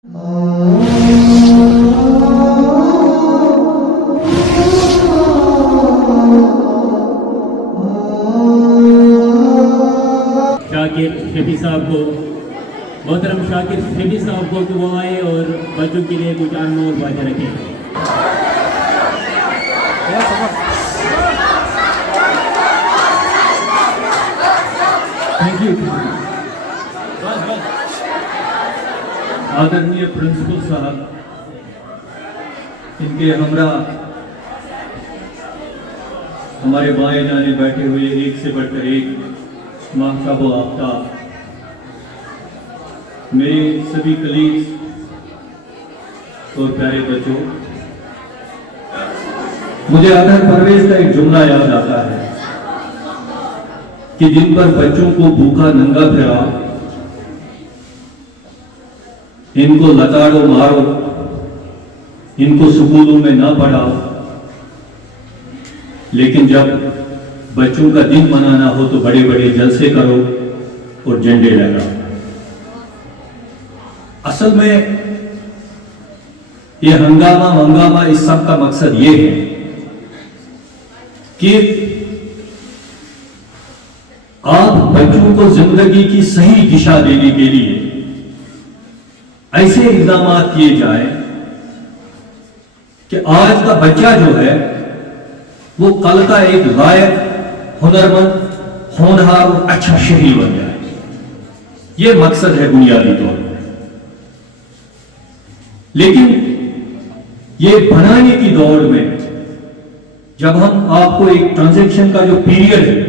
شاکر شفیع صاحب کو، محترم شاکر شفیع صاحب کو کہ وہ آئے اور بچوں کے لیے کچھ انمول باتیں رکھیں. Thank you. آدرنیہ پرنسپل صاحب، ان کے ہمراہ ہمارے بائیں جانے بیٹھے ہوئے ایک سے بڑھ کر ایک ماہتاب و آفتاب، میرے سبھی کلیگز اور پیارے بچوں، مجھے آدھر پرویز کا ایک جملہ یاد آتا ہے کہ جن پر بچوں کو بھوکا ننگا پھرا، ان کو لتاڑو مارو، ان کو سکولوں میں نہ پڑھاؤ، لیکن جب بچوں کا دن منانا ہو تو بڑے بڑے جلسے کرو اور جھنڈے لگاؤ. اصل میں یہ ہنگامہ اس سب کا مقصد یہ ہے کہ آپ بچوں کو زندگی کی صحیح دشا دینے کے لیے ایسے اقدامات کیے جائیں کہ آج کا بچہ جو ہے وہ کل کا ایک لائق، ہنرمند، ہونہار اور اچھا شہری بن جائے. یہ مقصد ہے بنیادی طور پر. لیکن یہ بنانے کی دوڑ میں جب ہم آپ کو ایک ٹرانزیکشن کا جو پیریڈ ہے،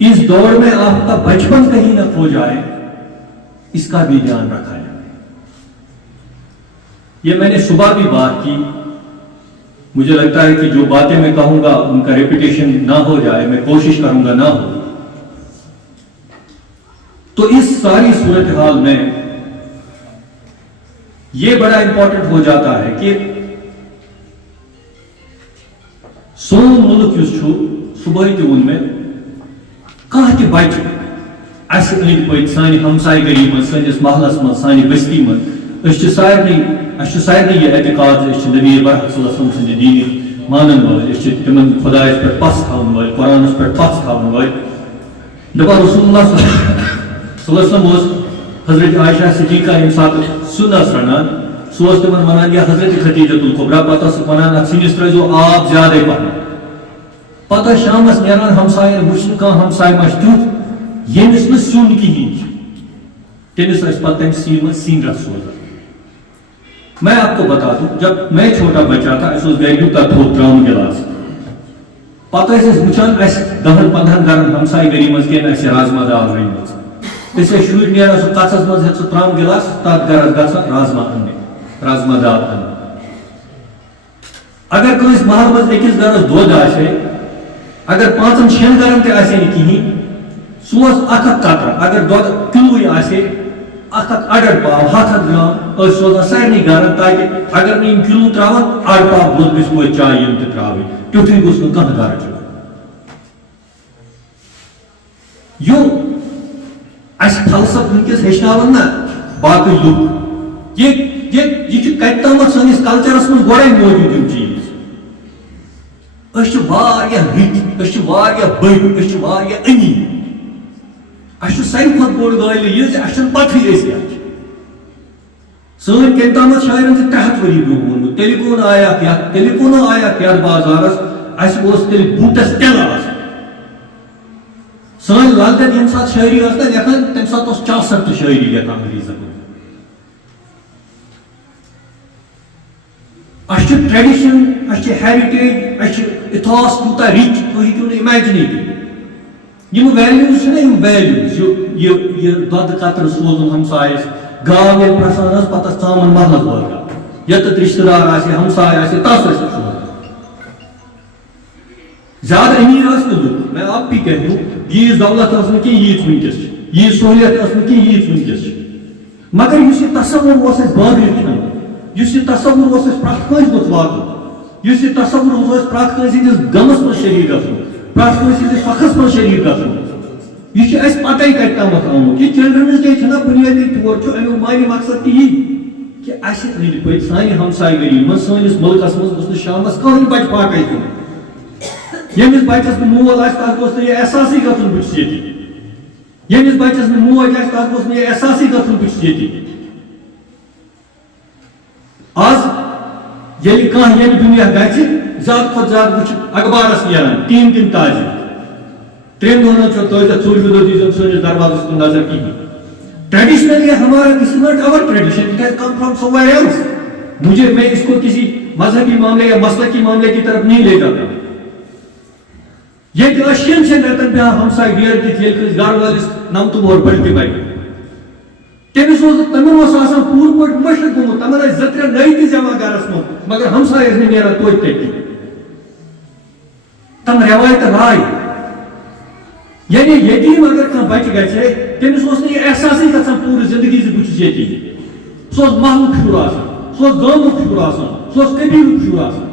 اس دوڑ میں آپ کا بچپن کہیں نہ کھو جائے، اس کا بھی دھیان رکھا جائے. یہ میں نے صبح بھی بات کی. مجھے لگتا ہے کہ جو باتیں میں کہوں گا ان کا ریپیٹیشن نہ ہو جائے، میں کوشش کروں گا نہ ہو. تو اس ساری صورتحال میں یہ بڑا امپورٹنٹ ہو جاتا ہے کہ سون ملک اس صبح تہ ون میں کھانا تہ بچہ اس أنٛدۍ پٔکۍ سانہِ ہمسائے گری من، سٲنِس محلس من، سانہِ بستی من، أسۍ چھِ سارنٕے یہ اعتقاد أسۍ چھِ نبی برحق صلی اللہ علیہ وسلم سٕنٛدِ دیٖنٕکۍ مانن وٲلۍ، أسۍ چھِ تِمن خۄدایس پٮ۪ٹھ پژھ تھاون وٲلۍ، قرآنس پٮ۪ٹھ پژھ تھاون وٲلۍ. دپان رسول اللہ صلی اللہ علیہ وسلم اوس حضرت عائشہ صدیقہ ییٚمہِ ساتہٕ سیُن ٲس رنان، سُہ اوس تِمن ونان یا حضرت خدیجۃ الکبریٰ، پتہٕ ٲسٕکھ ونان اتھ سِنِس ترٲیزیو آب زیادے پہن. پتہٕ ٲسۍ شامس نیران ہمساین وٕچھنہِ کانٛہہ ہمساے ما چھُ تیُتھ ییٚمِس نہٕ سیُن کِہیٖنۍ چھُ، تٔمِس ٲسۍ پتہٕ تمہِ سِنہِ منٛز سِنۍ رس سوزان. میں آپ کو بتا دوں، جب میں چھوٹا بچہ تھا، اسے گھر یوٗتاہ تھوٚد ترٛامہٕ گِلاس، پتہٕ ٲسۍ أسۍ وٕچھان اسہِ 10-15 گرن ہمساے گری منٛز کیٚنٛہہ آسہِ رازما دال رٔنمٕژ. أسۍ ٲسۍ شُرۍ نیران سُہ کَژَس منٛز ہٮ۪تھ سُہ ترٛامہٕ گِلاس، تتھ گرس گژھان رازما اَننہِ، رازما دال اَننہِ. اگر کٲنٛسہِ محلہٕ منٛز أکِس گرس دۄد آسہِ ہے، اگر 5-6 گرن تہِ آسہِ ہے نہٕ کِہیٖنۍ، سُہ اوس 1 قطرٕ. اگر دۄد کِلوٕے آسہِ ہے، 1 پاو 100 گرام ٲسۍ سوزان سارنٕے گرن، تاکہِ اگر نہٕ یِم کِلوٗ تراون 1 پاو دۄد گژھِ وٲتۍ چاے یِم تہِ تراوٕنۍ. تیُتھُے گوٚژھ نہٕ کانٛہہ گرٕ چُن. اسہِ فلسفہٕ وٕنکیٚس ہیٚچھناوان نا باقٕے لُکھ، یہِ چھُ کتہِ تامتھ سٲنِس کلچرس منٛز گۄڈے موجوٗد یِم چیٖز. أسۍ چھِ واریاہ رٕتۍ، أسۍ چھِ واریاہ بٔڑۍ، أسۍ چھِ واریاہ أمیٖر. اسہِ چھُ ساروی کھۄتہٕ بوٚڑ غٲلہِ یہِ زِ اسہِ چھُنہٕ پتہٕے أسۍ کیٛاہ چھِ. سٲنۍ کمہِ تامتھ شاعرن چھِ 63 ؤری برٛونٛہہ ووٚنمُت، تیٚلہِ کونہٕ آیکھ یتھ بازارس، اسہِ اوس تیٚلہِ بوٗٹس تِلہٕ آسان. سٲنۍ لل دٮ۪د ییٚمہِ ساتہٕ شٲعری ٲس نا لیکھان، تمہِ ساتہٕ اوس چاثر تہِ شٲعری لیکھان انگریٖزن منٛز. اسہِ چھُ ٹریڈِشن، اسہِ چھِ ہیرِٹیج، اسہِ چھِ اِتھاس تیوٗتاہ رِچ تُہۍ ہیٚکِو نہٕ اِمیجِنٕے کٔرِتھ. یِم ویلیوٗز چھِنہ یِم ویلیوٗز، یہِ دۄدٕ قطرٕ سوزُن ہمسایس، گاو ییٚلہِ پرٛسان ٲس پتہٕ ٲس ژامن محلس وٲتان، ییٚتٮ۪تھ رشتہٕ دار آسہِ ہمساے آسہِ تس ٲسۍ سوزان. زیادٕ أمیٖر ٲسۍ نہٕ لُکھ، میں آپ بھی کہہ دوں، ییٖژ دولت ٲس نہٕ کینٛہہ ییٖژ وٕنکیٚس چھِ، ییٖژ سہوٗلیت ٲس نہٕ کینٛہہ ییٖژ وٕنکیٚس چھِ. مگر یُس یہِ تصوُر اوس اَسہِ بازرٕ کھٮ۪وان، یُس یہِ تصوُر اوس اَسہِ پرٛٮ۪تھ کٲنٛسہِ گوٚژھ واتُن، یُس یہِ تصوُر اوس پرٛٮ۪تھ کٲنٛسہِ ہٕنٛدِس غمس منٛز شریٖک گژھُن، پرٛٮ۪تھ کٲنٛسہِ ہٕنٛدِس فخرس منٛز شریٖک گژھُن، یہ اس پتہ کتام آمت یہ چلڈرنز ڈے چھنا بنیادی طور امیک معنی مقصد تہ یہ کہ اس أنٛدۍ پٔکۍ سانہِ ہمسایہِ گری منٛز سٲنِس ملکس منٛز گوٚژھ نہٕ شامس کٕہٕنۍ بچہِ فاقے کھیوٚن ییٚمِس بچس نہٕ مول آسہِ تتھ گوٚژھ نہٕ یہِ احساسٕے گژھُن بہٕ چھُس ییٚتی ییٚمِس بچس نہٕ موج آسہِ تتھ گوٚژھ نہٕ یہِ احساسٕے گژھُن بہٕ چھُس ییٚتی آز ییٚلہِ کانٛہہ ییٚمہِ دُنیا گژھِ زیادٕ کھۄتہٕ زیادٕ وٕچھ اخبارس نیران تین تاجہِ 3 دۄہن چھُ توتہِ 4مہِ دۄہ دیٖزیو سٲنِس دروازس کُن نظر کِہیٖنۍ ٹریڈیشنلی ہمارا this is not our tradition it has come from somewhere else میں اس کو کسی مذہبی معاملے یا مسلکی معاملے کی طرف نہیں لے جاتا یہ اشین سے رتن پہ ہمسائے ڈیر کی گھر والس نمت اور بڑھتے بھائی تمس تمن آسان پور پہ مشرق گومت تمن زتر نئی تہ جمع گرس من مگر ہمسائے نیران توتہِ تتی تم روایت رائے یعنی یتیم اگر کھانا بچہ گھے تمس یہ احساسے گھان پورٕ زندگی بہ چھُس یتیم سہ محلُک شُر آسان سہ گامُک شُر آسان سہ قبیلُک شُر آسان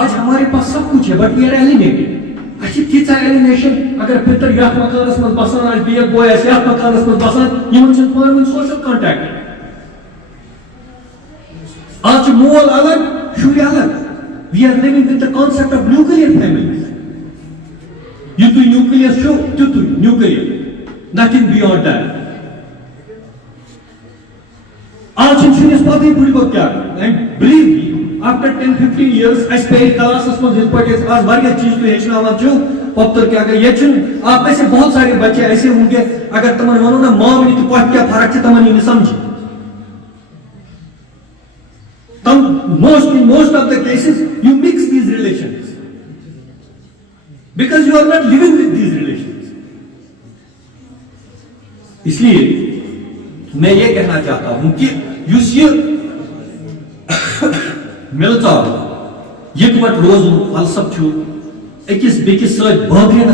آج ہمارے پاس سب کچھ ہے بٹ وی آر ایلینیٹڈ اچھا تیٖژاہ ایلینیشن اگر پتر یتھ مکانس منٛز بسان آسہِ بیٚیہِ بوے آسہِ یتھ مکانس منٛز بسان یِمن چھُنہٕ پانہٕ ؤنۍ سوشل کانٹیکٹ آج چھُ مول الگ شُرۍ الگ we are living with the concept of nuclear families یُتُے نیوکلیر چھُ تیُتُے نیوکلیر nothing beyond that آج چھُنہٕ شُرِس پتہٕ بٕڈِ بب کیٛاہ and believe me after 10-15 years اسہِ پیٚیہِ کلاسس منٛز یِتھ پٲٹھۍ أسۍ آز واریاہ چیٖز تُہۍ ہیٚچھناوان چھِو پۄپتر کیٛاہ گٔے ییٚتہِ چھُنہٕ آپ میں سے بہت سارے بچے ایسے ہوں گے اگر تمن ونو نا مامنہِ تہٕ پۄپھِ کیٛاہ فرق چھِ تمن یی نہٕ سمجھ most of the cases you mix these relations because you are not living with these relations اس لیے میں یہ کہنا چاہتا ہوں کہ یہ ملتا یکوٹ روزن فلسفہ اکس بیکس ست بٲگرِتھ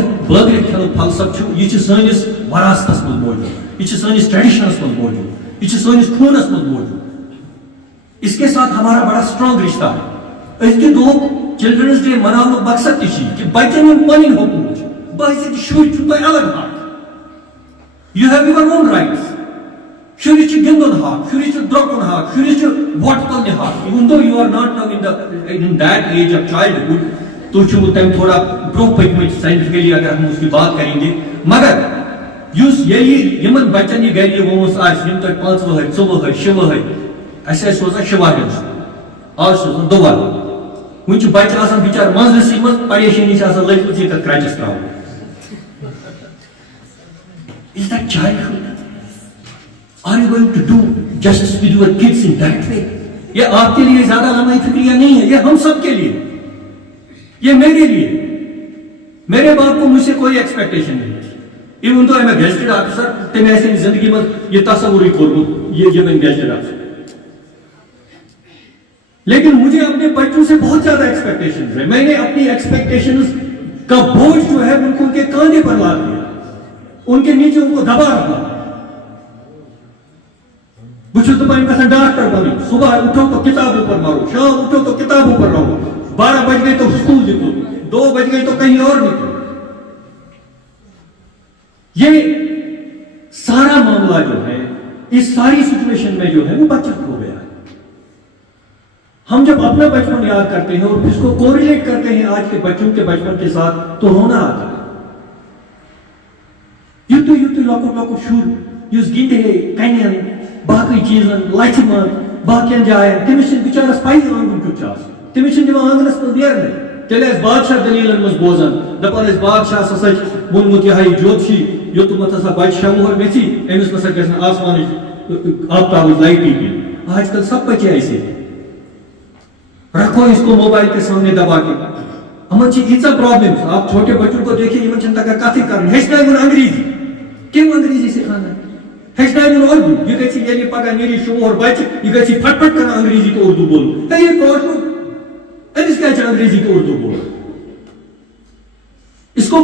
کھٮ۪نُک فلسفہ یہ سٲنِس وراثتس منٛز موجود یہ سٲنِس ٹریڈیشنس منٛز موجود یہ سٲنِس خوٗنس منٛز موجود اس کے ساتھ ہمارا بڑا اسٹرانگ رشتہ ہے أزکہِ دۄہُک چلڈرنز ڈے مناونُک مقصد تہِ چھُ کہ بچن یِم پنٕنۍ حقوٗق چھِ بحثیت شُرۍ چھُو تۄہہِ الگ حق You have your own rights. Shuri chu gindun haq, shuri chu drokun haq, shuri chu what karne haq. Even though you are not now in that age of childhood, to chu time thoda bro pakmit scientifically agar hum uski baat karenge. Magar yus yehi yaman bachan ye gari womus aaj yim tak 5 vahai, 6 vahai, 7 vahai. Aise soza shivahin. Aaj soza dovar. Unchu bacha asan bichar manzrasi maz pareshani se asan lagit uchi tak crutches travu. Is that childhood? Are you going to do justice with your kids in that way? یہ آپ کے لیے زیادہ لمحہ فکریہ نہیں ہے یہ ہم سب کے لیے یہ میرے لیے میرے باپ کو مجھ سے کوئی ایکسپیکٹیشن نہیں تھی ایون تو میں گیزٹڈ آفیسر تے میں ایسے زندگی میں یہ تصور ہی کروں یہ میں گیزٹڈ آفیسر لیکن مجھے اپنے بچوں سے بہت زیادہ ایکسپیکٹیشن ہے میں نے اپنی ایکسپیکٹیشن کا بوجھ جو ہے ان کو ان کے کاندھے پر لا دیا ان کے نیچے ان کو دبا رکھا بچھو تو پہلے کسا ڈاکٹر بنی صبح اٹھو تو کتابوں پر مارو شام اٹھو تو کتابوں پر رہو 12 بج گئے تو اسکول نکلو 2 بج گئے تو کہیں اور نکلو یہ سارا معاملہ جو ہے اس ساری سچویشن میں جو ہے وہ بچت ہو گیا ہے ہم جب اپنا بچپن یاد کرتے ہیں اور اس کو کوریلیٹ کرتے ہیں آج کے بچوں کے بچپن کے ساتھ تو رونا آتا ہے یُتُے لۄکُٹ شُر یُس گِنٛدِ ہے کَنٮ۪ن باقٕے چیٖزن لَژھِ منٛز باقین جاین تٔمِس چھِنہٕ بِچارس پَیی آنٛگُن کیُتھ چھُ آسان تٔمِس چھِنہٕ دِوان آنٛگنس منٛز نیرنٕے تیٚلہِ آسہِ بادشاہ دٔلیٖلن منٛز بوزان دَپان ٲسۍ بادشاہس ہسا چھِ ووٚنمُت یِہے جوتشی یوٚتمُت ہسا بچہِ 6 وُہر گژھِ أمِس نسا گژھِ نہٕ آسمانٕچ آفتابٕچ لایٹی دِنۍ آج کل سب بچے ایسے رکھو اس کو موبائل کے سامنے دبا کے یِمن چھِ ییٖژاہ پرابلم آپ چھوٹے بچوں کو دیکھیں یِمن چھنہٕ تگان کتھٕے کرٕنۍ ہیٚچھنٲوُن انگریزی کم انگریزی سکھانا ہیٚچھنٲوُن اردو یہ گژھِ ییٚلہِ پگاہ نیرِ شُہور بچہِ یہ گژھِ پھٹ پھٹ کران انگریزی تو اردو بولُن ہے یہ کٲشُر أمِس کیٛازِ چھِ انگریزی تو اردو بولُن اس کو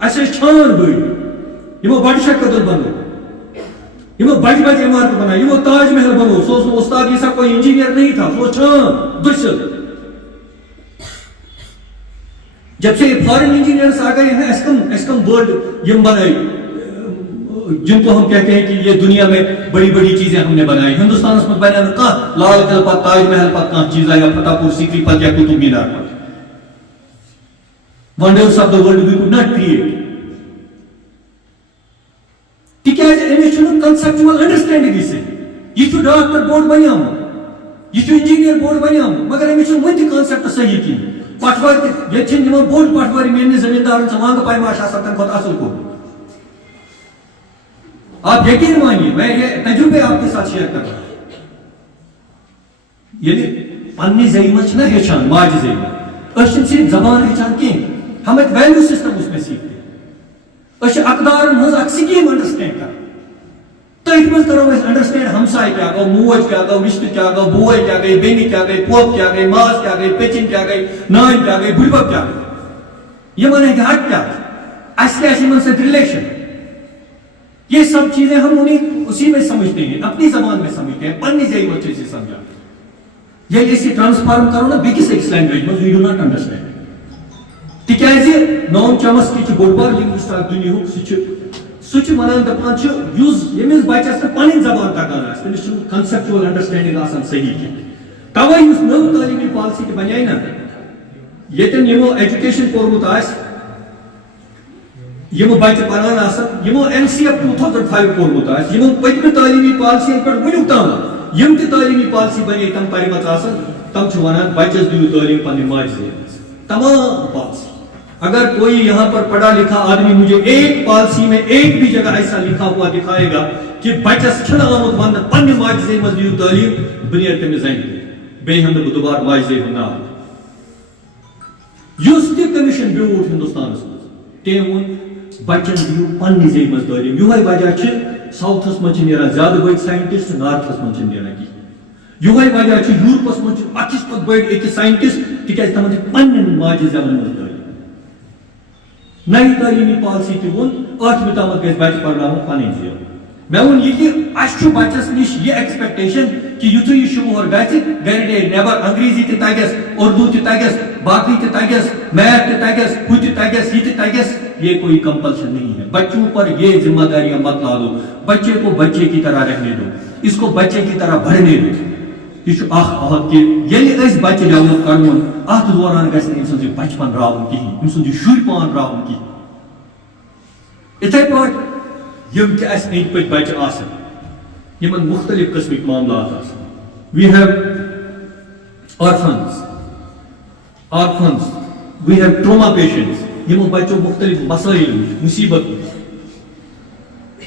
اَسہِ ٲسۍ چھان بٔڑۍ یِمو بڑٕ شکل بنو یِمو بجہِ بجہِ عمارت بنایہِ یِمو تاج محل بنو سُہ اوس نہٕ استاد ییٖژاہ کوئی انجیٖنیر نہیں تھا سُہ اوس چھان دٔسِل جب سے فارن انجینئرس آ گئے ہیں ایسکم ورلڈ یم بنائی جن کو ہم کہتے ہیں کہ یہ دنیا میں بڑی بڑی چیزیں ہم نے بنائی. ہندوستان میں بنا کہاں لال قلعہ پت تاج محل پت کہاں چیز یا فتح پور سیکری پت یا قطب مینار پت. Wonders of the world we could not create. تکیاز امس چھنہ کنسپچوئل انڈرسٹینڈنگ سے یہ ڈاکٹر بوڑ بنیام یہ انجینئر بوڑ بنیام مگر امس چھنہ ون تہ کنسپٹ صحیح کہین. پٹوار یہ نمان بوڑ پٹواری میرے زمیندار وانگ پیماش آسان تمہ کھت اصل کو. آپ یقین مانیے میں یہ تجربے آپ کے ساتھ شیئر کر رہا ہوں. یعنی پنہ زی مز چھنا ہیچان ماج زی مز صرف زبان ہیچان کی ہم ایک ویلیو سسٹم اس میں سیکھتے اقدار مز اک سکیم انڈرسٹینڈ کر تھی مز کرو انڈرسٹینڈ ہمسائے کیا گو موج کیا گو رشتہ کیا گو بوے کیا گئی بینی کیا گئی پوپ کیا گئی ماس کیا گئی پیچن کیا گئی نان کیا گئی بڑبب کیا گئی یہ من کہ حق کیا اس کیا من سے ریلیشن. یہ سب چیزیں ہم انہیں اسی میں سمجھتے ہیں اپنی زبان میں سمجھتے ہیں پنی زی بچے سے سمجھا. یہ اسی ٹرانسفارم کرو نا بیکس ایکس لینگویج میں وی ڈو ناٹ انڈرسٹینڈ. تکیاز نوم چمسکی بوڑ بار لنگوسٹ اکھ دنیا سہ ونان دپان یس یمس بچس پن زبان تگان تمس کنسپچوئل انڈرسٹینڈنگ آسان صحیح کی. توے اس نو تعلیمی پالسی تہ بنائی نا یتن یمو ایجوکیشن پورمت آس یم بچہ پران آسان یمو NCF 2005 پورمت آس یمو پتمہ تعلیمی پالسی پہ ونیک تام یم تہ تعلیمی پالسی بنے تم پرمت آسان تم ونان بچس دیو تعلیم پنہ ماجہ زی تمام پالسی. اگر کوئی یہاں پر پڑھا لکھا آدمی مجھے ایک پالسی میں ایک بھی جگہ ایسا لکھا ہوا دکھائے گا کہ بچس چھن آمد ون پنہ ماجہ زی مز دیو تعلیم بنیر تمس زنگ بی ہم دوبارہ ماجہ زی ہند نام یس تہ کمیشن بیوٹھ ہندوستان مز تم ون بچن دیو پنہ زی مز تعلیم. یہ وجہ ساؤتھس مز نیران زیادہ بڑ سائنٹسٹ نارتھس مز نیران کی. یہ وجہ یورپس مز اکس پتہ بڑ اکس سائنٹسٹ تکیاز تمن پنن ماجہ زبان مز تعلیم. نئی تعلیمی پالسی تہ ون 8 تام گھس بچہ پرناون پنن زی. میں ون یہ کہ اس بچس نش یہ ایکسپیکٹیشن کہ یتھے یہ شمار گھر نیبر انگریزی تہ تگس اردو تہ تگس باقی تہ تگس میتھ تہ تگس ہُہ تہ تگس یہ تہ تگس. یہ کوئی کمپلشن نہیں ہے. بچوں پر یہ ذمہ داریاں مت لا دو. بچے کو بچے کی طرح رہنے دو. اس کو بچے کی طرح بڑھنے دو. یہ عہد کہ یل اس بچہ ڈیولپ کرون ات دوران گھس نہ انسان بچپن راون کہین انسان شر پان راون کہین. اتھے پٲٹھۍ یم تہ اس أنٛدۍ پٔکۍ بچہ آسان یمن مختلف قسمک معاملات آسان. We have orphans we have trauma patients یمو بچوں مختلف مسائل مصیبت.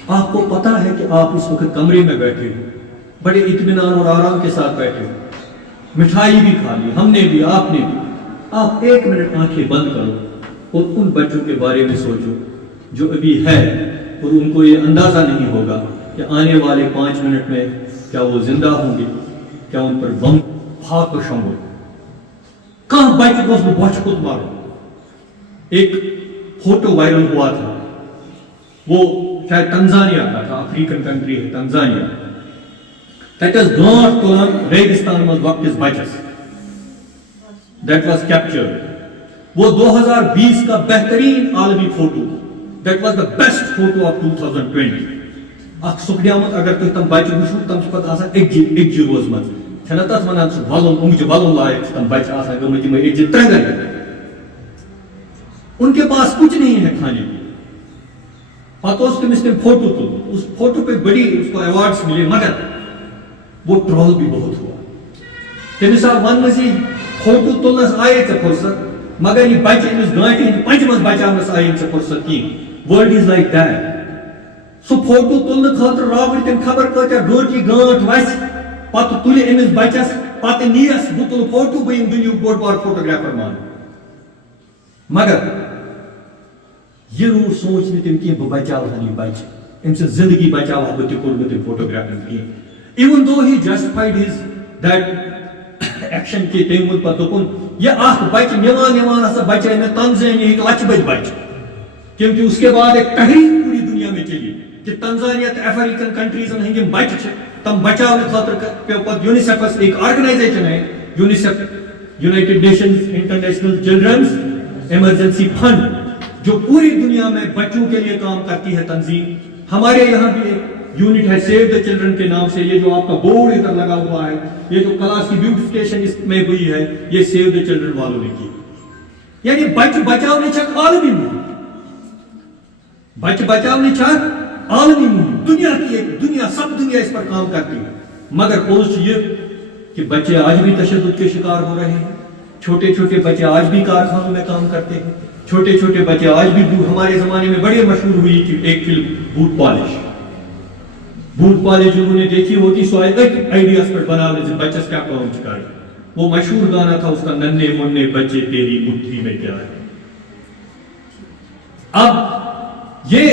آپ کو پتا ہے کہ آپ اس وقت کمرے میں بیٹھے ہو بڑے اطمینان اور آرام کے ساتھ بیٹھے ہو مٹھائی بھی کھا لی ہم نے بھی آپ نے بھی. آپ 1 منٹ آنکھیں بند کرو اور ان بچوں کے بارے میں سوچو جو ابھی ہے اور ان کو یہ اندازہ نہیں ہوگا کہ آنے والے 5 منٹ میں کیا وہ زندہ ہوں گے, کیا ان پر بم خاک و شمع کہاں بچ گوس بچ خود مارو. ایک فوٹو وائرل ہوا تھا وہ شاید تنزانیہ کا تھا, افریقن کنٹری ہے تنزانیہ. تتس گانٹ تلان ریگستان مز وقتس بچس دیٹ واز کیپچرڈ. وہ 2020 کا بہترین عالمی photo that was the best photo of 2020. اخ سکھڈیامت اگر تھی تم بچہ وچھو تم پتہ آسان اکجی روزمت چھنا تس ونان سہ ولن اونجہ ولن لائق تم بچہ آسان گمت تم اکجی ترنگن. ان کے پاس کچھ نہیں ہے کھانے کے. پتہ اس تمس تم فوٹو تل اس فوٹو پہ بڑی اس کو ایوارڈس ملے مگر وہ ٹرول بھی بہت ہوا. تمس آو ون مزید فوٹو تلنس آئے ژے فرصت مگر یہ بچہ امس گانٹہ ہند پنجہ مز بچاونس آئی ژے فرصت کہین. World is like that. So photo تلنے خاطر راوڑ تم خبر کتیا گٲنٹی گانٹ وس پتہ تلہ امس بچس پتہ نیس بہ تل فوٹو بہ دنیا بوڑ بار فوٹوگرافر مان. مگر یہ روز سوچ نہ تم کہ بہ بچاوہن یہ بچہ ام سے زندگی بچاوہ بہ تہ کور تم فوٹوگرافر کہین. Even though he justified his that action کہ تم وون پتہ دپن یہ اخ بچہ نوان ہسا بچائے میں تنزانیہ ہک لچھ بج بچہ کیونکہ اس کے بعد ایک تحریک پوری دنیا میں چلی کہ تنزانیہ تو افریقن کنٹریزن ہند بچہ تم بچاؤ خاطر پیو پتہ یونیسیفس ایک آرگنائزیشن ہے UNICEF United nations international children's emergency fund جو پوری دنیا میں بچوں کے لیے کام کرتی ہے تنظیم. ہمارے یہاں بھی ایک یونٹ ہے سیو دا چلڈرن کے نام سے. یہ جو آپ کا بورڈ ادھر لگا ہوا ہے, یہ جو کلاس کی بیوٹیفکیشن اس میں ہوئی ہے, یہ سیو دا چلڈرن والوں نے کی. یعنی بچ بچاؤ نے چاہ عالمی مہم, بچ بچاؤ نے چاہ عالمی مہم, دنیا کی ایک دنیا, سب دنیا اس پر کام کرتی ہے. مگر افسوس یہ کہ بچے آج بھی تشدد کے شکار ہو رہے ہیں. چھوٹے چھوٹے بچے آج بھی کارخانوں میں کام کرتے ہیں. چھوٹے چھوٹے بچے آج بھی, ہمارے زمانے میں بڑی مشہور ہوئی کہ ایک فلم بوٹ پالش, بوٹ پالش جو انہوں نے دیکھی ہوتی سو آئیڈیاز پر بنا لے بچس کیا کام چکا ہے. وہ مشہور گانا تھا اس کا, ننے منے بچے تیری مٹھی میں کیا ہے. اب یہ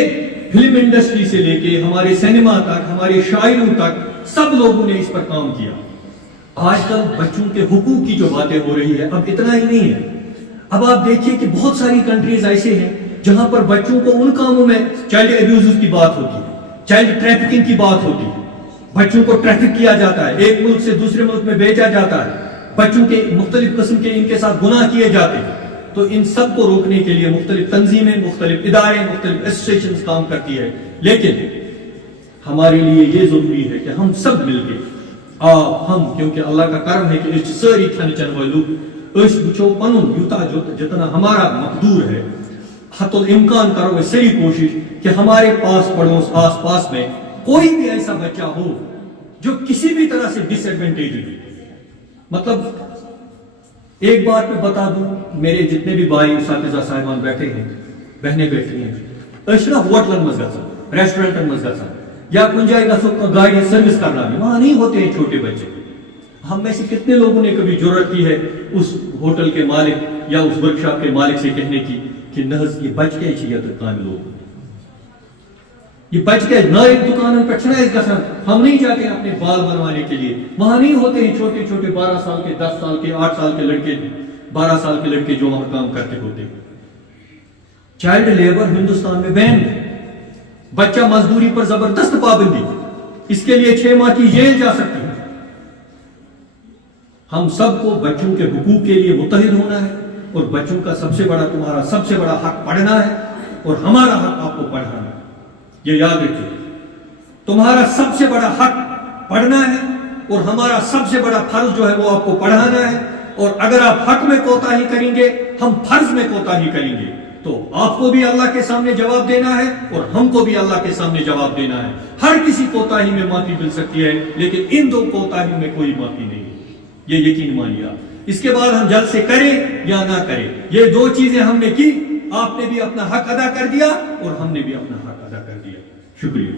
فلم انڈسٹری سے لے کے ہمارے سینما تک, ہمارے شاعروں تک, سب لوگوں نے اس پر کام کیا. آج کل بچوں کے حقوق کی جو باتیں ہو رہی ہے, اب اتنا ہی نہیں ہے. اب آپ دیکھیے کہ بہت ساری کنٹریز ایسے ہیں جہاں پر بچوں کو ان کاموں میں چائلڈ ایبیوز کی بات ہوتی ہے, چائلڈ ٹریفکنگ کی بات ہوتی ہے. بچوں کو ٹریفک کیا جاتا ہے, ایک ملک سے دوسرے ملک میں بھیجا جاتا ہے, بچوں کے مختلف قسم کے ان کے ساتھ گناہ کیے جاتے ہیں. تو ان سب کو روکنے کے لیے مختلف تنظیمیں, مختلف ادارے, مختلف ایسوسیشنز کام کرتی ہے. لیکن ہمارے لیے یہ ضروری ہے کہ ہم سب مل کے ہم, کیونکہ اللہ کا کرم ہے کہ اس ساری کھن چن والو اس بچو پنن یوتا جو جتنا ہمارا مقدور ہے, حتی الامکان کرو گے ساری کوشش کہ ہمارے پاس پڑوس آس پاس میں کوئی بھی ایسا بچہ ہو جو کسی بھی طرح سے ڈس ایڈوانٹیج ہو. مطلب ایک بات میں بتا دوں, میرے جتنے بھی بھائی اساتذہ صاحبان بیٹھے ہیں, بہنیں بیٹھی ہیں, اشرا ہوٹلن مز گژھان, ریسٹورنٹن مز گژھان, یا کن جائے گھو گاڑی سروس کرنا, وہاں نہیں ہوتے ہیں چھوٹے بچے. ہم میں سے کتنے لوگوں نے کبھی ضرورت کی ہے اس ہوٹل کے مالک یا اس ورک شاپ کے مالک سے کہنے کی کہ نہز یہ بچ کے چیئے تو کام لوگ, یہ بچ کے نئے دکانوں پر چھنا اس گھسان. ہم نہیں جاتے اپنے بال بنوانے کے لیے, وہاں نہیں ہوتے ہیں چھوٹے چھوٹے 12 سال کے, 10 سال کے, 8 سال کے لڑکے, 12 سال کے لڑکے جو وہاں کام کرتے ہوتے. چائلڈ لیبر ہندوستان میں بین, بچہ مزدوری پر زبردست پابندی, اس کے لیے 6 ماہ کی جیل جا سکتی ہے. ہم سب کو بچوں کے حقوق کے لیے متحد ہونا ہے, اور بچوں کا سب سے بڑا, تمہارا سب سے بڑا حق پڑھنا ہے, اور ہمارا حق آپ کو پڑھانا ہے. یہ یاد رکھیے, تمہارا سب سے بڑا حق پڑھنا ہے, اور ہمارا سب سے بڑا فرض جو ہے وہ آپ کو پڑھانا ہے. اور اگر آپ حق میں کوتاہی کریں گے, ہم فرض میں کوتاہی کریں گے, تو آپ کو بھی اللہ کے سامنے جواب دینا ہے, اور ہم کو بھی اللہ کے سامنے جواب دینا ہے. ہر کسی کوتاہی میں معافی مل سکتی ہے, لیکن ان 2 کوتاہیوں میں کوئی معافی نہیں ہے, یہ یقین مانیے آپ. اس کے بعد ہم جلد سے کریں یا نہ کریں, یہ 2 چیزیں ہم نے کی, آپ نے بھی اپنا حق ادا کر دیا اور ہم نے بھی اپنا حق ادا کر دیا. شکریہ.